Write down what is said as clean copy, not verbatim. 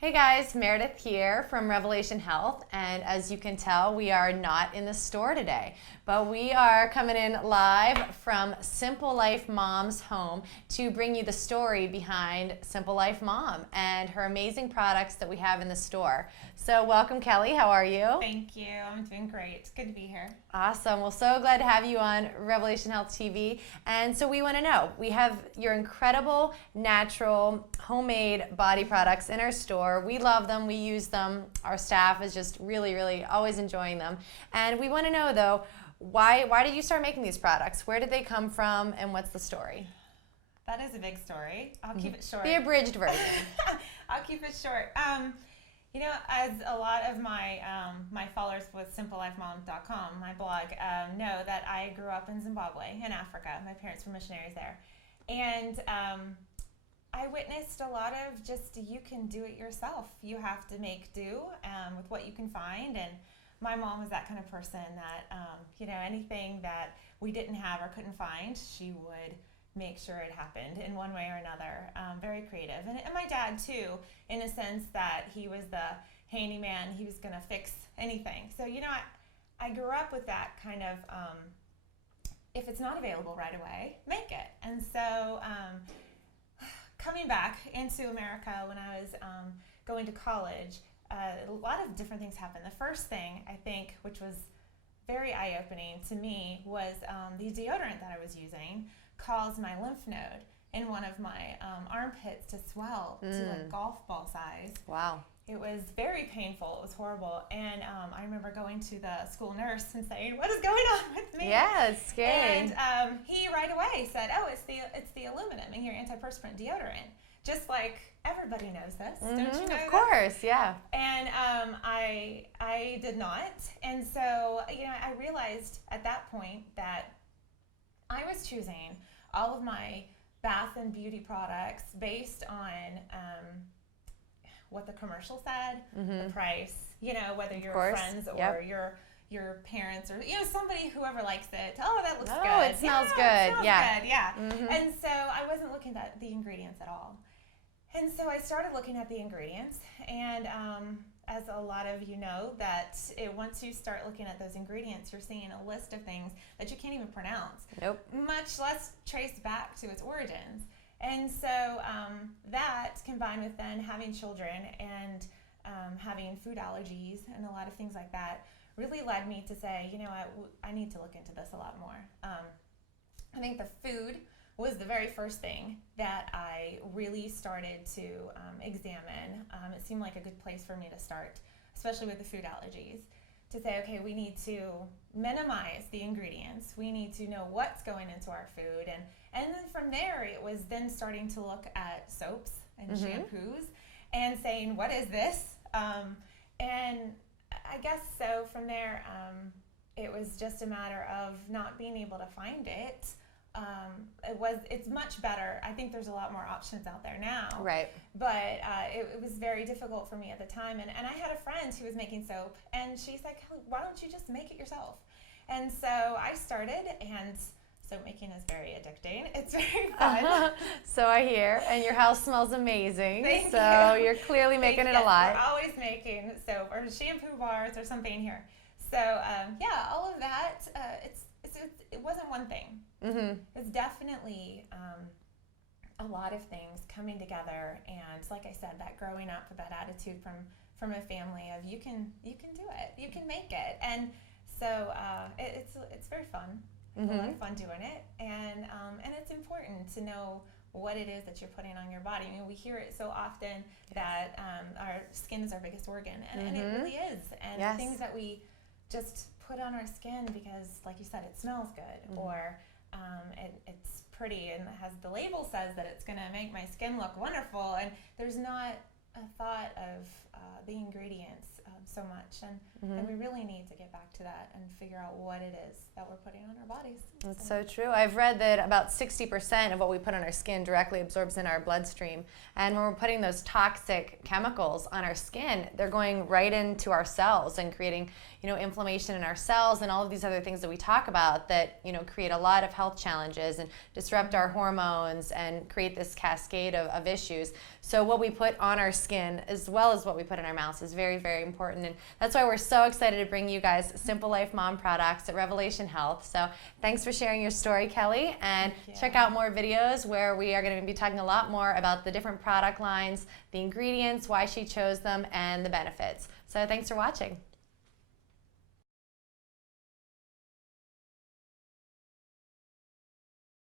Hey guys, Meredith here from Revelation Health, and as you can tell, we are not in the store today, but we are coming in live from Simple Life Mom's home to bring you the story behind Simple Life Mom and her amazing products that we have in the store. So welcome, Kelly. How are you? Thank you. I'm doing great. It's good to be here. Awesome. Well, so glad to have you on Revelation Health TV. And so we want to know, we have your incredible, natural, homemade body products in our store. We love them. We use them. Our staff is just really always enjoying them. And we want to know, though, why did you start making these products? Where did they come from, and what's the story? That is a big story. I'll keep it short. The abridged version. I'll keep it short. You know, as a lot of my my followers with simplelifemom.com, my blog, know that I grew up in Zimbabwe, in Africa. My parents were missionaries there. And I witnessed a lot of just, you can do it yourself. You have to make do with what you can find. And my mom was that kind of person that, you know, anything that we didn't have or couldn't find, she would make sure it happened in one way or another. Very creative. And my dad, too, in a sense that he was the handyman. He was going to fix anything. So, you know, I grew up with that kind of, if it's not available right away, make it. And so coming back into America when I was going to college, a lot of different things happened. The first thing, I think, which was very eye-opening to me, was the deodorant that I was using caused my lymph node in one of my armpits to swell to like golf ball size. Wow. It was very painful. It was horrible. And I remember going to the school nurse and saying, "What is going on with me?" Yeah, it's scary. And he right away said, "Oh, it's the aluminum in your antiperspirant deodorant." Just like everybody knows this, don't you know? Of course, yeah. And I did not. And so, you know, I realized at that point that I was choosing all of my bath and beauty products based on what the commercial said, the price, you know, whether you're friends or your parents or, you know, somebody, whoever likes it. Oh, that looks good. Oh, it smells good. It smells Yeah. good. Yeah. And so I wasn't looking at the ingredients at all. And so I started looking at the ingredients, and as a lot of you know, that once you start looking at those ingredients, you're seeing a list of things that you can't even pronounce, much less trace back to its origins. And so that, combined with then having children and having food allergies and a lot of things like that, really led me to say, you know, I need to look into this a lot more. I think the food was the very first thing that I really started to examine. It seemed like a good place for me to start, especially with the food allergies, to say, okay, we need to minimize the ingredients. We need to know what's going into our food. And then from there, it was then starting to look at soaps and shampoos and saying, what is this? And I guess so from there, it was just a matter of not being able to find it. It's much better. I think there's a lot more options out there now. Right. But it was very difficult for me at the time. And I had a friend who was making soap, and she's like, why don't you just make it yourself? And so I started, and soap making is very addicting. It's very fun. So I hear. And your house smells amazing. Thank so you. You're clearly making it a lot. We're always making soap or shampoo bars or something here. So yeah, all of that, it wasn't one thing. It's definitely a lot of things coming together, and like I said, that growing up with that attitude from a family of you can do it, you can make it, and so it's very fun. I have a lot of fun doing it, and it's important to know what it is that you're putting on your body. I mean, we hear it so often that our skin is our biggest organ, and it really is, and the things that we just put on our skin because, like you said, it smells good, or it's pretty and the label says that it's going to make my skin look wonderful, and there's not a thought of the ingredients so much, and we really need to get back to that and figure out what it is that we're putting on our bodies. That's so true. I've read that about 60% of what we put on our skin directly absorbs in our bloodstream, and when we're putting those toxic chemicals on our skin, they're going right into our cells and creating, inflammation in our cells and all of these other things that we talk about that, create a lot of health challenges and disrupt our hormones and create this cascade of issues. So what we put on our skin as well as what we put in our mouths is very, very important. And that's why we're so excited to bring you guys Simple Life Mom products at Revelation Health. So thanks for sharing your story, Kelly. And check out more videos where we are going to be talking a lot more about the different product lines, the ingredients, why she chose them, and the benefits. So thanks for watching.